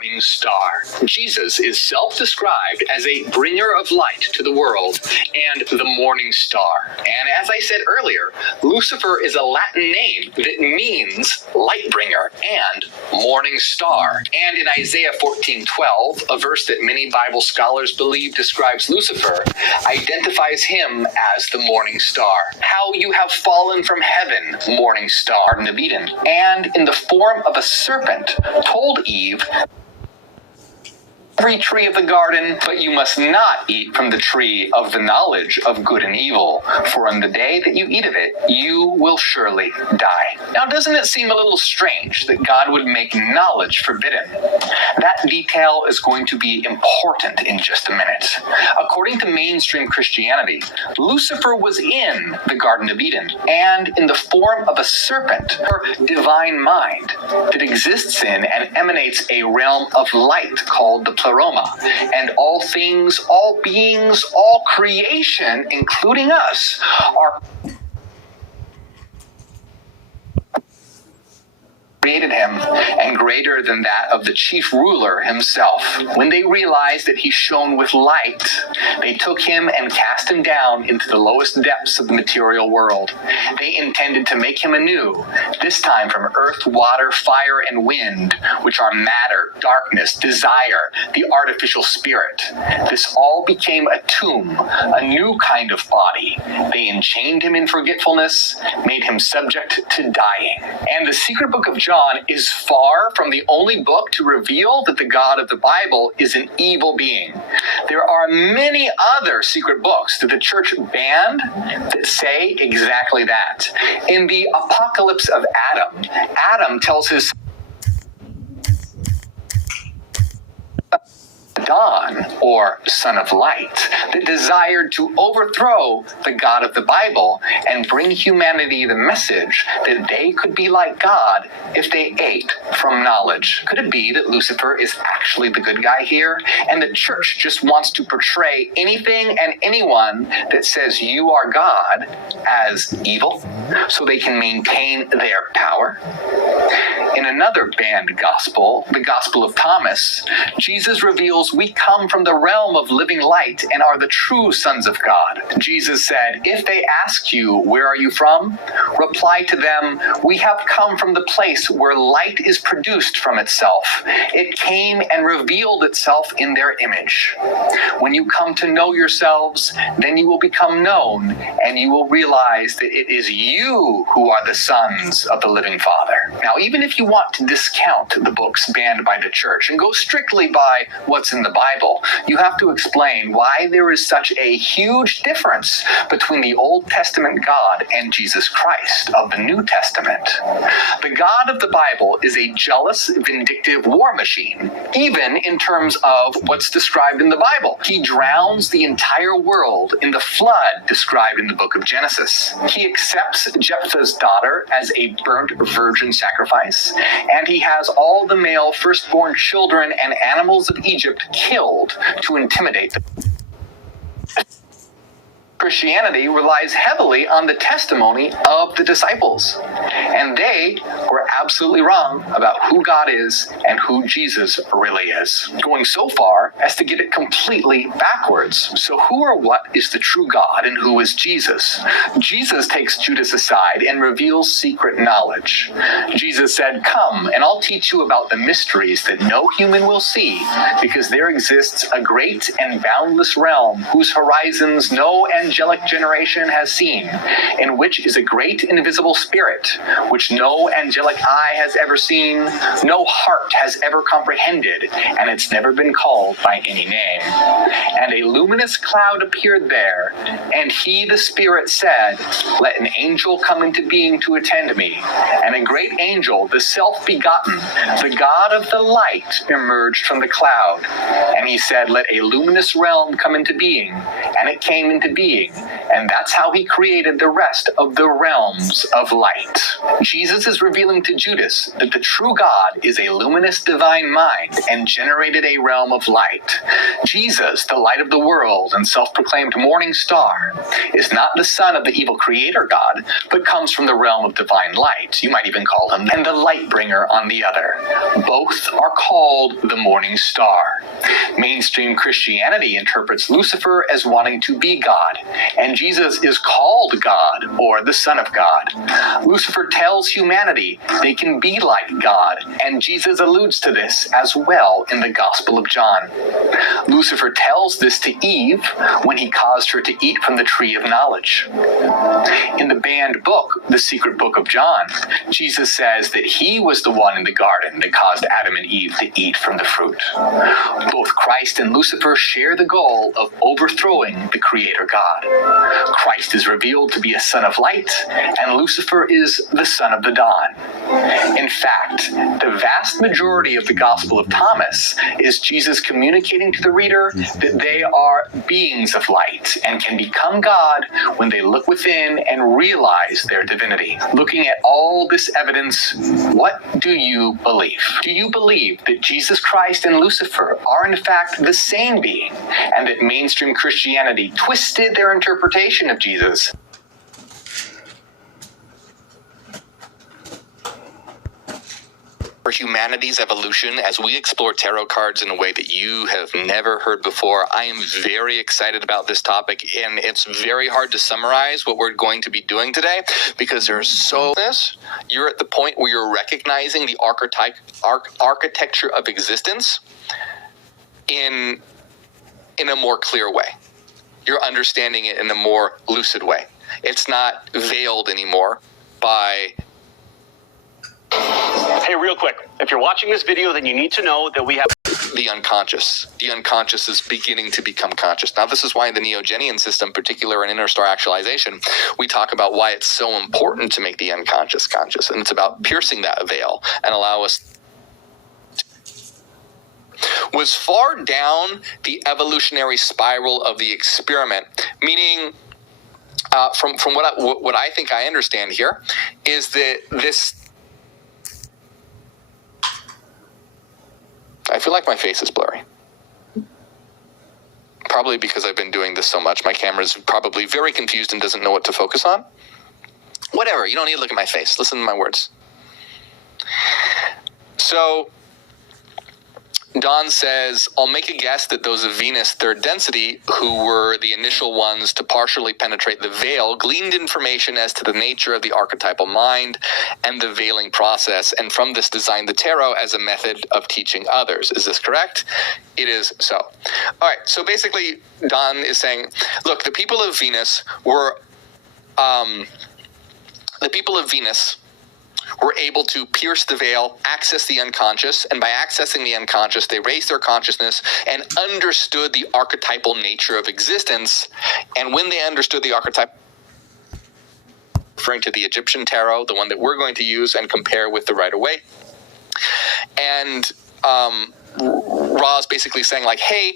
Morning star. Jesus is self-described as a bringer of light to the world and the morning star. And as I said earlier, Lucifer is a Latin name that means light bringer and morning star. And in Isaiah 14:12, a verse that many Bible scholars believe describes Lucifer, identifies him as the morning star. How you have fallen from heaven, morning star, Garden of Eden, and in the form of a serpent told Eve, every tree of the garden, but you must not eat from the tree of the knowledge of good and evil, for on the day that you eat of it, you will surely die. Now, doesn't it seem a little strange that God would make knowledge forbidden? That detail is going to be important in just a minute. According to mainstream Christianity, Lucifer was in the Garden of Eden, and in the form of a serpent, or divine mind, that exists in and emanates a realm of light called the Pleroma, and all things, all beings, all creation, including us, are created him, and greater than that of the chief ruler himself. When they realized that he shone with light, they took him and cast him down into the lowest depths of the material world. They intended to make him anew, this time from earth, water, fire, and wind, which are matter, darkness, desire, the artificial spirit. This all became a tomb, a new kind of body. They enchained him in forgetfulness, made him subject to dying. And the secret book of John is far from the only book to reveal that the God of the Bible is an evil being. There are many other secret books that the church banned that say exactly that. In the Apocalypse of Adam, Adam tells his Dawn, or son of light, that desired to overthrow the God of the Bible and bring humanity the message that they could be like God if they ate from knowledge. Could it be that Lucifer is actually the good guy here, and the church just wants to portray anything and anyone that says you are God as evil, so they can maintain their power? In another banned gospel, the Gospel of Thomas, Jesus reveals we come from the realm of living light and are the true sons of God. Jesus said, if they ask you, where are you from? Reply to them, we have come from the place where light is produced from itself. It came and revealed itself in their image. When you come to know yourselves, then you will become known, and you will realize that it is you who are the sons of the living Father. Now, even if you want to discount the books banned by the church and go strictly by what's in the Bible, you have to explain why there is such a huge difference between the Old Testament God and Jesus Christ of the New Testament. The God of the Bible is a jealous, vindictive war machine, even in terms of what's described in the Bible. He drowns the entire world in the flood described in the book of Genesis. He accepts Jephthah's daughter as a burnt virgin sacrifice, and he has all the male firstborn children and animals of Egypt killed to intimidate them. Christianity relies heavily on the testimony of the disciples, and they were absolutely wrong about who God is and who Jesus really is, going so far as to get it completely backwards. So who or what is the true God and who is Jesus? Jesus takes Judas aside and reveals secret knowledge. Jesus said, come and I'll teach you about the mysteries that no human will see, because there exists a great and boundless realm whose horizons no angelic generation has seen, in which is a great invisible spirit, which no angelic eye has ever seen, no heart has ever comprehended, and it's never been called by any name. And a luminous cloud appeared there, and he, the Spirit, said, let an angel come into being to attend me. And a great angel, the self-begotten, the God of the light, emerged from the cloud. And he said, let a luminous realm come into being. And it came into being. being, and that's how he created the rest of the realms of light. Jesus is revealing to Judas that the true God is a luminous divine mind and generated a realm of light. Jesus, the light of the world and self-proclaimed morning star, is not the son of the evil creator God, but comes from the realm of divine light. You might even call him and the light bringer on the other. Both are called the morning star. Mainstream Christianity interprets Lucifer as wanting to be God, and Jesus is called God or the Son of God. Lucifer tells humanity they can be like God, and Jesus alludes to this as well in the Gospel of John. Lucifer tells this to Eve when he caused her to eat from the tree of knowledge. In the banned book, The Secret Book of John, Jesus says that he was the one in the garden that caused Adam and Eve to eat from the fruit. Both Christ and Lucifer share the goal of overthrowing the Creator God. Christ is revealed to be a son of light, and Lucifer is the son of the dawn. In fact, the vast majority of the Gospel of Thomas is Jesus communicating to the reader that they are beings of light and can become God when they look within and realize their divinity. Looking at all this evidence, what do you believe? Do you believe that Jesus Christ and Lucifer are in fact the same being, and that mainstream Christianity twisted their interpretation of Jesus? For humanity's evolution, as we explore tarot cards in a way that you have never heard before, I am very excited about this topic, and it's very hard to summarize what we're going to be doing today because there's so this. You're at the point where you're recognizing the architecture of existence in a more clear way. You're understanding it in a more lucid way. It's not veiled anymore by... Hey, real quick, if you're watching this video, then you need to know that we have the unconscious. The unconscious is beginning to become conscious. Now, this is why in the Neo-Genian system, particularly in interstar actualization, we talk about why it's so important to make the unconscious conscious. And it's about piercing that veil and allow us was far down the evolutionary spiral of the experiment, meaning from what I think I understand here is that this... I feel like my face is blurry. Probably because I've been doing this so much. My camera's probably very confused and doesn't know what to focus on. Whatever, you don't need to look at my face. Listen to my words. So, Don says, I'll make a guess that those of Venus third density, who were the initial ones to partially penetrate the veil, gleaned information as to the nature of the archetypal mind and the veiling process, and from this designed the tarot as a method of teaching others. Is this correct? It is so. All right, so basically, Don is saying, look, the people of Venus were able to pierce the veil, access the unconscious, and by accessing the unconscious, they raised their consciousness and understood the archetypal nature of existence. And when they understood the archetype, referring to the Egyptian tarot, the one that we're going to use and compare with the Rider-Waite, and Ra's basically saying like, hey,